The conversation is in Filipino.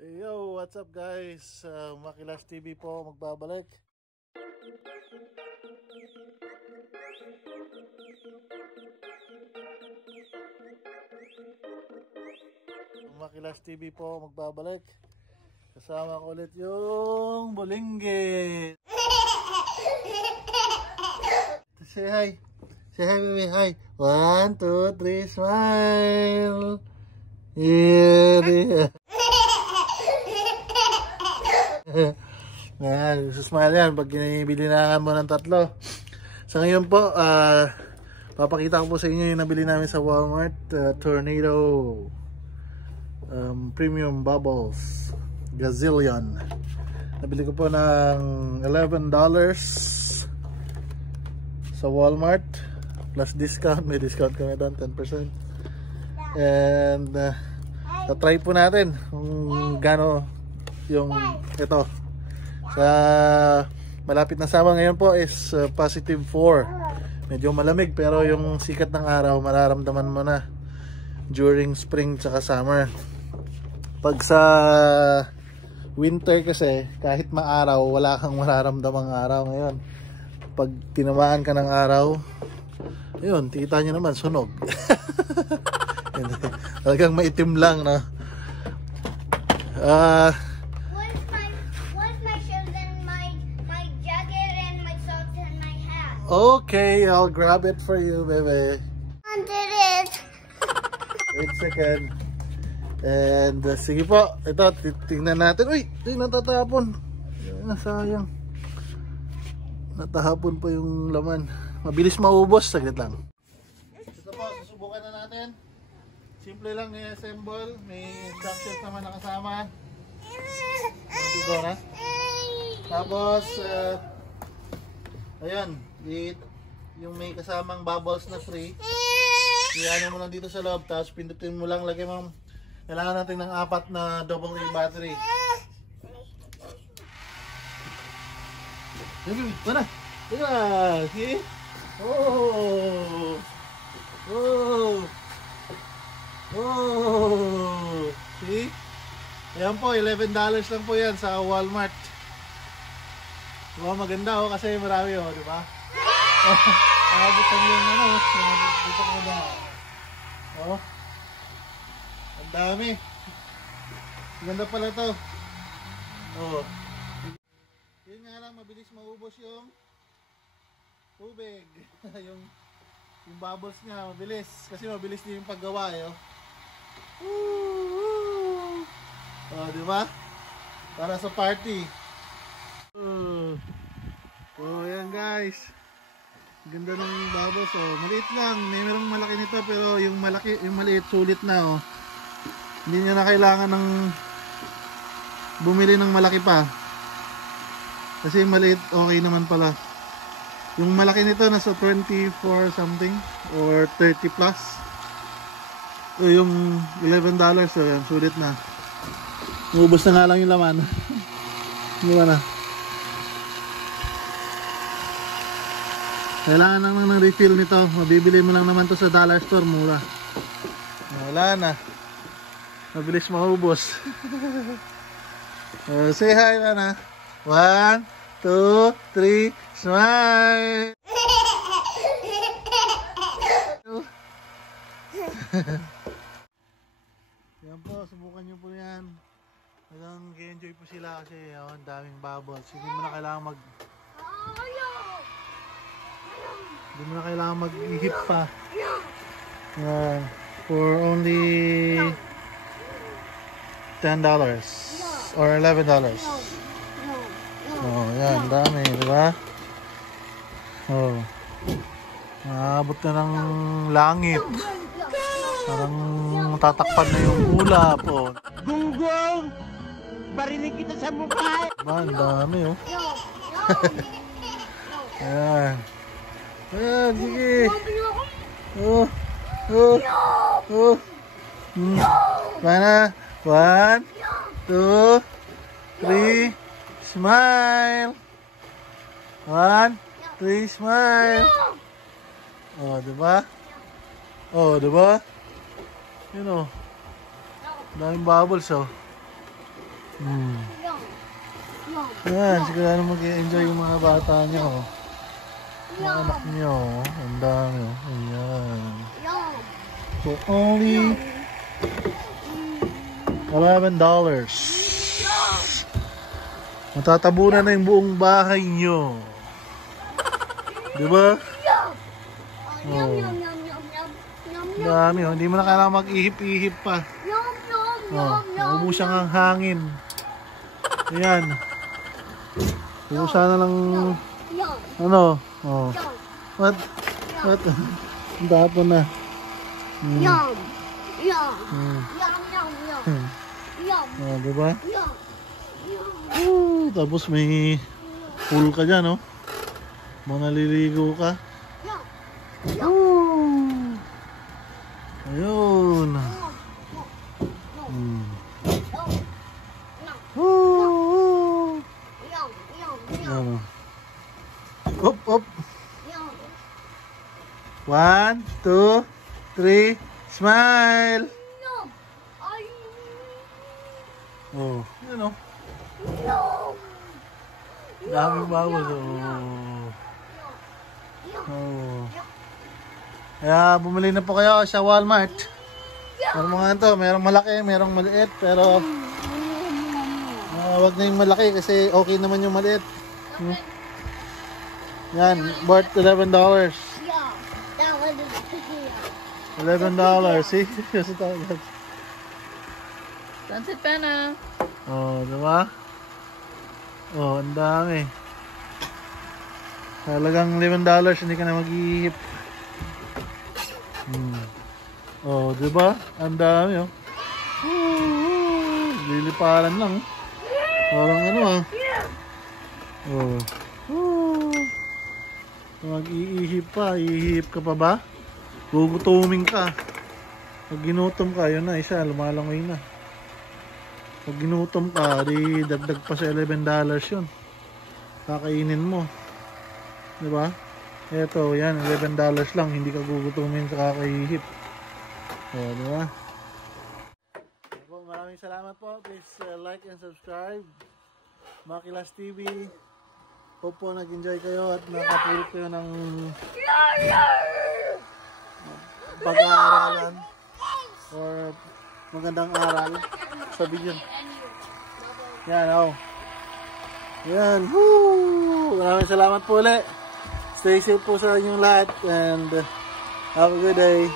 Yo, what's up guys? Makilas TV po magbabalik. Makilas TV po magbabalik. Kasama ko ulit yung Bolingge. Say hi. Say hi, baby. Hi. 1, 2, 3, smile. Yeah. Yan, susmile yan pag bilinangan mo ng tatlo. Sa ngayon po, papakita ko po sa inyo yung nabili namin sa Walmart, Tornado Premium Bubbles Gazillion. Nabili ko po ng $11 sa Walmart plus discount. May discount kami doon, 10%. And try po natin kung gaano yung ito. Sa malapit na sama ngayon po is +4. Medyo malamig pero yung sikat ng araw mararamdaman mo na during spring tsaka summer. Pag sa winter kasi kahit maaraw wala kang mararamdamang araw. Ngayon pag tinamaan ka ng araw, ayun, kita nyo naman sunog. Talagang maitim lang, no? Okay, I'll grab it for you, baby. Under it. Wait a second. And sige po, ito tingnan natin. Uy, natatapon. Sayang. Natahapon pa yung laman. Mabilis maubos, saglit lang. Ito po, susubukan na natin. Simple lang i-assemble. May instructions naman nakasama. Ito na. Tapos, ayan. Yung may kasamang bubbles na free, iyan mo lang dito sa loob, tapos pindutin mo lang, lagay mo, kailangan natin ng 4 na AA battery. Mana? See? Oh! See? Ayan po, $11 lang po yan sa Walmart. Diba, maganda oh, kasi marami oh, di ba? Nakabutan yung ano, dito ko na. Oh. Ang dami. Ganda pala to. Oh. Yun nga lang, mabilis maubos yung tubig. yung bubbles nga, mabilis. Kasi mabilis din yung paggawa eh. Oh, oh di ba? Para sa party. Oh, ayan guys. Ganda ng bubbles oh. Maliit lang. May merong malaki nito pero yung maliit sulit na oh. Hindi nyo na kailangan ng bumili ng malaki pa. Kasi maliit okay naman pala. Yung malaki nito nasa 24 something or 30 plus. So, yung $11 so yan, sulit na. Ubos na nga lang yung laman. Di ba na? Kailangan lang ng refill nito. Mabibili mo lang naman to sa dollar store, mura. Wala na. Mabilis maubos. Say hi, mana. 1, 2, 3, smile. Yan po, subukan nyo po yan. Talagang enjoy po sila kasi ang daming bubbles. Hindi mo na kailangan hindi mo na kailangan mag-ihip pa. For only $10 or $11. Oh, yan, dami, di ba? Oh. Naabot na ng langit. Parang tatakpan na yung ulap, oh. Gunggong! Barinig kita sa mukha! Diba, ang dami, oh. Ayan. Ayan, sige. Oh. Mana? 1, 2, 3, smile. 1, 3, smile. Oh, diba? Oh, diba? Yun oh. Daming bubbles oh. Yan, sigurado mag-i-enjoy yung mga bata nyo. Mga anak nyo. Ang dami. Ayan. For only $11. Matatabunan na yung buong bahay nyo. Diba? Oh. Dami. Hindi mo na kailangan mag-ihip-ihip pa. Ubusan ang hangin. Ayan. Ubusan na lang. Ano? Oh. What? Ang tapon na. Oh, diba? Tapos may pool ka dyan, oh. Naliligo ka. Ayun. Ano? Up, up. 1, 2, 3, smile. Oh, yun oh. Daming bawal oh. Oh. Kaya bumili na po kayo sa Walmart. Meron mga ito, merong malaki, merong maliit, pero wag na yung malaki kasi okay naman yung maliit. Yan, worth $11. $11, see? Kasi talaga. Sunset Pena. Oh, diba? Oh, ang dami. Talagang $11, hindi ka na mag-iihip. Oh, diba? Ang dami, oh. Liliparan lang. Parang ano, ah. Oh. Mag-iihip pa. Iihip ka pa ba? Gugutumin ka. Pag ginutom ka, yun na, isa, lumalangoy na. Pag ginutom ka, di dagdag pa sa $11 yun. Kakainin mo. Diba? Eto, yan, $11 lang. Hindi ka gugutumin sa kakaihip. O, diba? Maraming salamat po. Please like and subscribe. Makilas TV. Hope po nag-enjoy kayo at nakapulot kayo ng pag-aaralan or magandang aral sa video. Yan, oh. Yan. Woo! Maraming salamat po ulit. Stay safe po sa inyong lahat and have a good day.